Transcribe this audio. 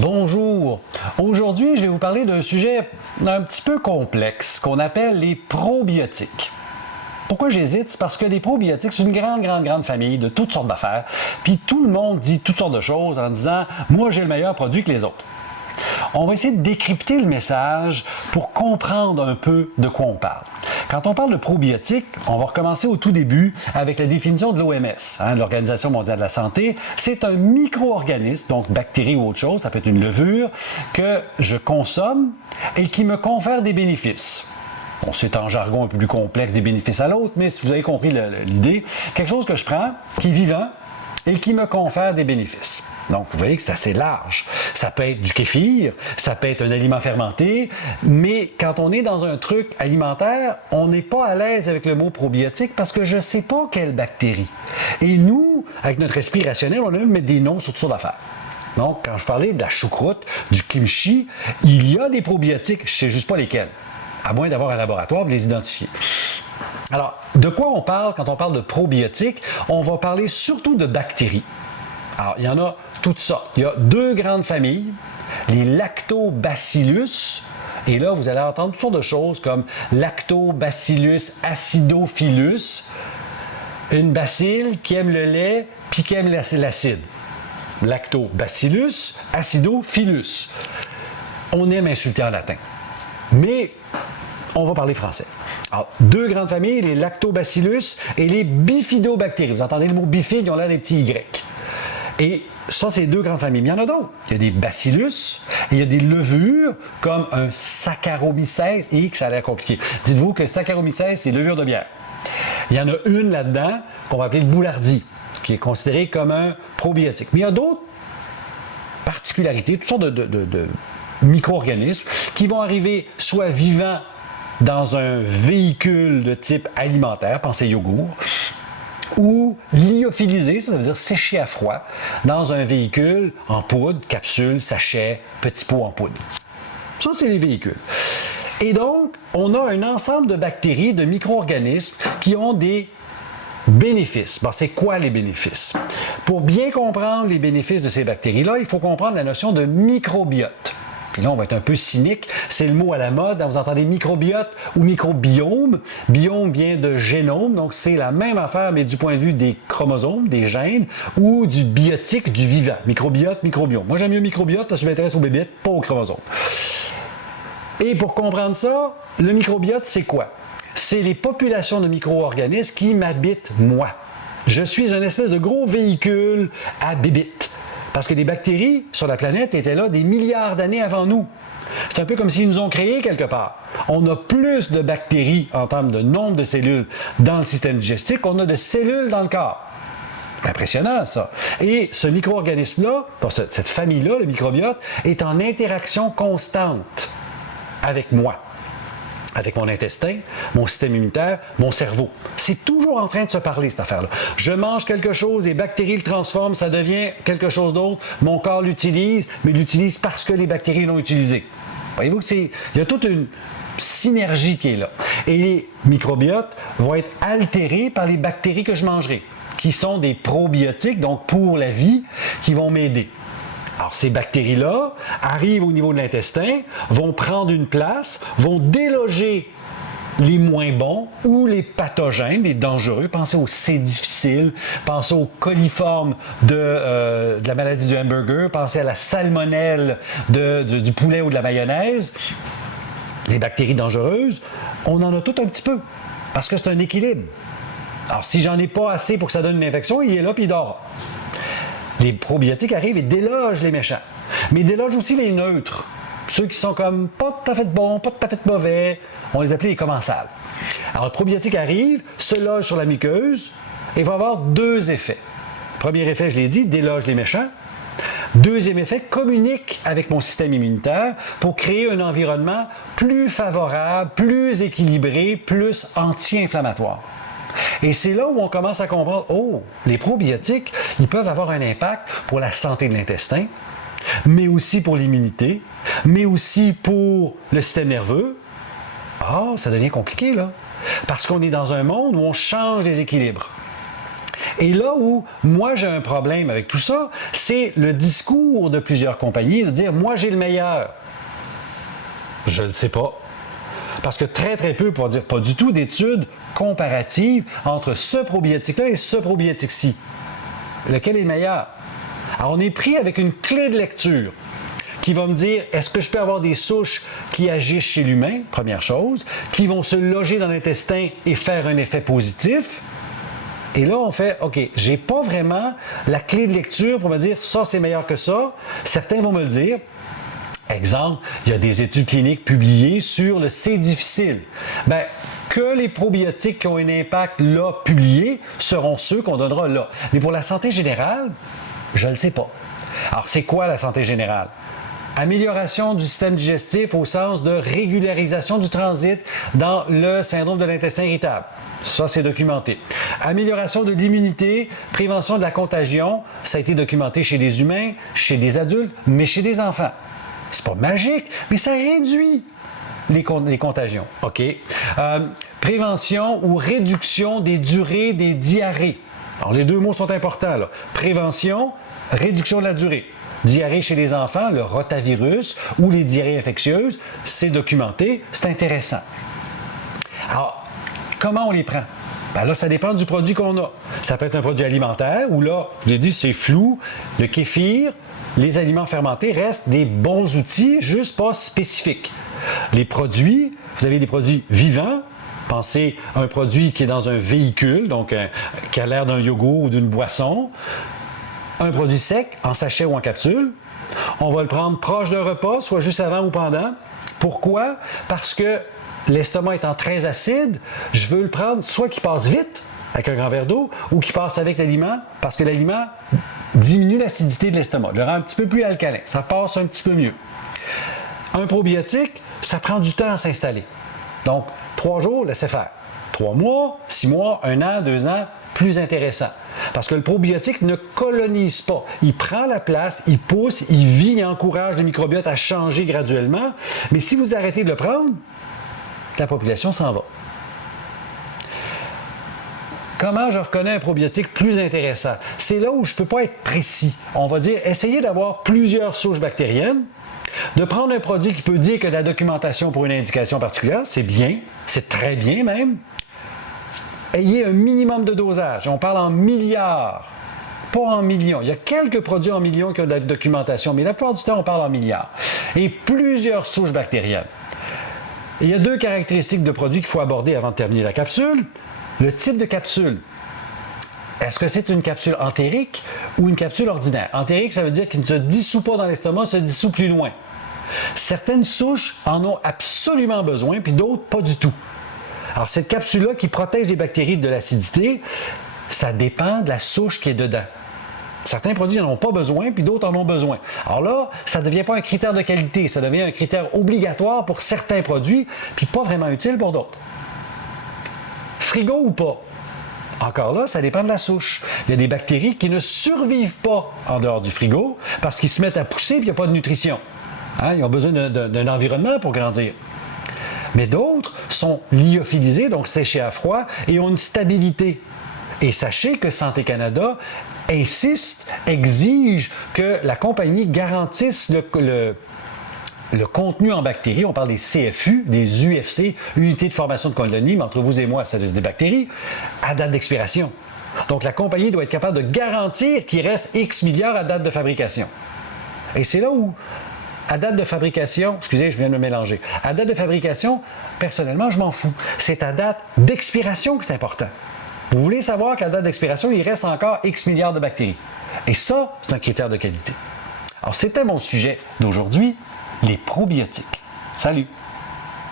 Bonjour. Aujourd'hui, je vais vous parler d'un sujet un petit peu complexe qu'on appelle les probiotiques. Pourquoi j'hésite? C'est parce que les probiotiques, c'est une grande famille de toutes sortes d'affaires. Puis tout le monde dit toutes sortes de choses en disant « moi, j'ai le meilleur produit que les autres ». On va essayer de décrypter le message pour comprendre un peu de quoi on parle. Quand on parle de probiotiques, on va recommencer au tout début avec la définition de l'OMS, l'Organisation mondiale de la santé. C'est un micro-organisme, donc bactérie ou autre chose, ça peut être une levure, que je consomme et qui me confère des bénéfices. Bon, c'est en jargon un peu plus complexe des bénéfices à l'autre, mais si vous avez compris l'idée, quelque chose que je prends, qui est vivant et qui me confère des bénéfices. Donc, vous voyez que c'est assez large. Ça peut être du kéfir, ça peut être un aliment fermenté, mais quand on est dans un truc alimentaire, on n'est pas à l'aise avec le mot probiotique parce que je ne sais pas quelle bactérie. Et nous, avec notre esprit rationnel, on a même mettre des noms sur toutes sortes d'affaires. Donc, quand je parlais de la choucroute, du kimchi, il y a des probiotiques, je ne sais juste pas lesquels, à moins d'avoir un laboratoire pour les identifier. Alors, de quoi on parle quand on parle de probiotiques? On va parler surtout de bactéries. Alors, il y en a toutes sortes. Il y a deux grandes familles, les lactobacillus, et là, vous allez entendre toutes sortes de choses comme lactobacillus acidophilus, une bacille qui aime le lait puis qui aime l'acide. Lactobacillus acidophilus. On aime insulter en latin, mais on va parler français. Alors, deux grandes familles, les lactobacillus et les bifidobactéries. Vous entendez le mot bifide, ils ont l'air des petits Y. Et ça, c'est deux grandes familles. Mais il y en a d'autres. Il y a des bacillus et il y a des levures comme un Saccharomyces. Et que ça a l'air compliqué. Dites-vous que Saccharomyces, c'est levure de bière. Il y en a une là-dedans qu'on va appeler le boulardie, qui est considéré comme un probiotique. Mais il y a d'autres particularités, toutes sortes de micro-organismes qui vont arriver soit vivants dans un véhicule de type alimentaire, pensez yogourt, ou lyophilisé, ça veut dire séché à froid, dans un véhicule en poudre, capsule, sachet, petit pot en poudre. Ça, c'est les véhicules. Et donc, on a un ensemble de bactéries, de micro-organismes qui ont des bénéfices. Bon, c'est quoi les bénéfices? Pour bien comprendre les bénéfices de ces bactéries-là, il faut comprendre la notion de microbiote. Puis là, on va être un peu cynique. C'est le mot à la mode. Vous entendez microbiote ou microbiome. Biome vient de génome, donc c'est la même affaire, mais du point de vue des chromosomes, des gènes, ou du biotique, du vivant. Microbiote, microbiome. Moi, j'aime mieux microbiote parce que je m'intéresse aux bébites, pas aux chromosomes. Et pour comprendre ça, le microbiote, c'est quoi? C'est les populations de micro-organismes qui m'habitent moi. Je suis un espèce de gros véhicule à bébites. Parce que les bactéries sur la planète étaient là des milliards d'années avant nous. C'est un peu comme s'ils nous ont créés quelque part. On a plus de bactéries en termes de nombre de cellules dans le système digestif qu'on a de cellules dans le corps. Impressionnant, ça. Et ce micro-organisme-là, cette famille-là, le microbiote, est en interaction constante avec moi, avec mon intestin, mon système immunitaire, mon cerveau. C'est toujours en train de se parler, cette affaire-là. Je mange quelque chose, les bactéries le transforment, ça devient quelque chose d'autre. Mon corps l'utilise, mais l'utilise parce que les bactéries l'ont utilisé. Voyez-vous qu'il y a toute une synergie qui est là. Et les microbiotes vont être altérés par les bactéries que je mangerai, qui sont des probiotiques, donc pour la vie, qui vont m'aider. Alors, ces bactéries-là arrivent au niveau de l'intestin, vont prendre une place, vont déloger les moins bons ou les pathogènes, les dangereux. Pensez au C difficile, pensez aux coliformes de la maladie du hamburger, pensez à la salmonelle du poulet ou de la mayonnaise. Les bactéries dangereuses, on en a tout un petit peu parce que c'est un équilibre. Alors, si j'en ai pas assez pour que ça donne une infection, il est là puis il dort. Les probiotiques arrivent et délogent les méchants. Mais ils délogent aussi les neutres. Ceux qui sont comme pas tout à fait bons, pas tout à fait mauvais. On les appelle les commensales. Alors, le probiotique arrive, se loge sur la muqueuse et va avoir deux effets. Premier effet, je l'ai dit, déloge les méchants. Deuxième effet, communique avec mon système immunitaire pour créer un environnement plus favorable, plus équilibré, plus anti-inflammatoire. Et c'est là où on commence à comprendre, oh, les probiotiques, ils peuvent avoir un impact pour la santé de l'intestin, mais aussi pour l'immunité, mais aussi pour le système nerveux. Ah, ça devient compliqué, là. Parce qu'on est dans un monde où on change les équilibres. Et là où moi j'ai un problème avec tout ça, c'est le discours de plusieurs compagnies de dire « moi j'ai le meilleur ». Je ne sais pas. Parce que très peu, pour dire pas du tout, d'études comparatives entre ce probiotique-là et ce probiotique-ci. Lequel est le meilleur? Alors on est pris avec une clé de lecture qui va me dire, est-ce que je peux avoir des souches qui agissent chez l'humain, première chose, qui vont se loger dans l'intestin et faire un effet positif? Et là, on fait, OK, j'ai pas vraiment la clé de lecture pour me dire, ça, c'est meilleur que ça. Certains vont me le dire. Exemple, il y a des études cliniques publiées sur le C difficile. Bien, que les probiotiques qui ont un impact là publiés seront ceux qu'on donnera là. Mais pour la santé générale, je ne le sais pas. Alors, c'est quoi la santé générale? Amélioration du système digestif au sens de régularisation du transit dans le syndrome de l'intestin irritable. Ça, c'est documenté. Amélioration de l'immunité, prévention de la contagion, ça a été documenté chez des humains, chez des adultes, mais chez des enfants. C'est pas magique, mais ça réduit les contagions. OK. Prévention ou réduction des durées des diarrhées. Alors, les deux mots sont importants, là. Prévention, réduction de la durée. Diarrhée chez les enfants, le rotavirus ou les diarrhées infectieuses, c'est documenté, c'est intéressant. Alors, comment on les prend? Ben là, ça dépend du produit qu'on a. Ça peut être un produit alimentaire où là, je l'ai dit, c'est flou. Le kéfir, les aliments fermentés restent des bons outils, juste pas spécifiques. Les produits, vous avez des produits vivants. Pensez à un produit qui est dans un véhicule, donc qui a l'air d'un yogourt ou d'une boisson. Un produit sec, en sachet ou en capsule. On va le prendre proche d'un repas, soit juste avant ou pendant. Pourquoi? Parce que l'estomac étant très acide, je veux le prendre soit qui passe vite, avec un grand verre d'eau, ou qui passe avec l'aliment, parce que l'aliment diminue l'acidité de l'estomac, le rend un petit peu plus alcalin. Ça passe un petit peu mieux. Un probiotique, ça prend du temps à s'installer. Donc, 3 jours, laissez faire. 3 mois, 6 mois, 1 an, 2 ans, plus intéressant. Parce que le probiotique ne colonise pas. Il prend la place, il pousse, il vit, il encourage le microbiote à changer graduellement. Mais si vous arrêtez de le prendre, la population s'en va. Comment je reconnais un probiotique plus intéressant? C'est là où je ne peux pas être précis. On va dire, essayez d'avoir plusieurs souches bactériennes, de prendre un produit qui peut dire que de la documentation pour une indication particulière, c'est bien, c'est très bien même. Ayez un minimum de dosage. On parle en milliards, pas en millions. Il y a quelques produits en millions qui ont de la documentation, mais la plupart du temps, on parle en milliards. Et plusieurs souches bactériennes. Et il y a 2 caractéristiques de produits qu'il faut aborder avant de terminer la capsule. Le type de capsule. Est-ce que c'est une capsule entérique ou une capsule ordinaire? Entérique, ça veut dire qu'il ne se dissout pas dans l'estomac, se dissout plus loin. Certaines souches en ont absolument besoin, puis d'autres pas du tout. Alors, cette capsule-là qui protège les bactéries de l'acidité, ça dépend de la souche qui est dedans. Certains produits n'en ont pas besoin, puis d'autres en ont besoin. Alors là, ça ne devient pas un critère de qualité, ça devient un critère obligatoire pour certains produits, puis pas vraiment utile pour d'autres. Frigo ou pas? Encore là, ça dépend de la souche. Il y a des bactéries qui ne survivent pas en dehors du frigo parce qu'ils se mettent à pousser et il n'y a pas de nutrition. Hein? Ils ont besoin d'un environnement pour grandir. Mais d'autres sont lyophilisés, donc séchés à froid, et ont une stabilité. Et sachez que Santé Canada insiste, exige que la compagnie garantisse le contenu en bactéries. On parle des CFU, des UFC, unités de formation de colonies, mais entre vous et moi, c'est des bactéries, à date d'expiration. Donc la compagnie doit être capable de garantir qu'il reste X milliards à date de fabrication. Et c'est là où, à date de fabrication, excusez, je viens de me mélanger. À date de fabrication, personnellement, je m'en fous. C'est à date d'expiration que c'est important. Vous voulez savoir qu'à date d'expiration, il reste encore X milliards de bactéries. Et ça, c'est un critère de qualité. Alors, c'était mon sujet d'aujourd'hui, les probiotiques. Salut!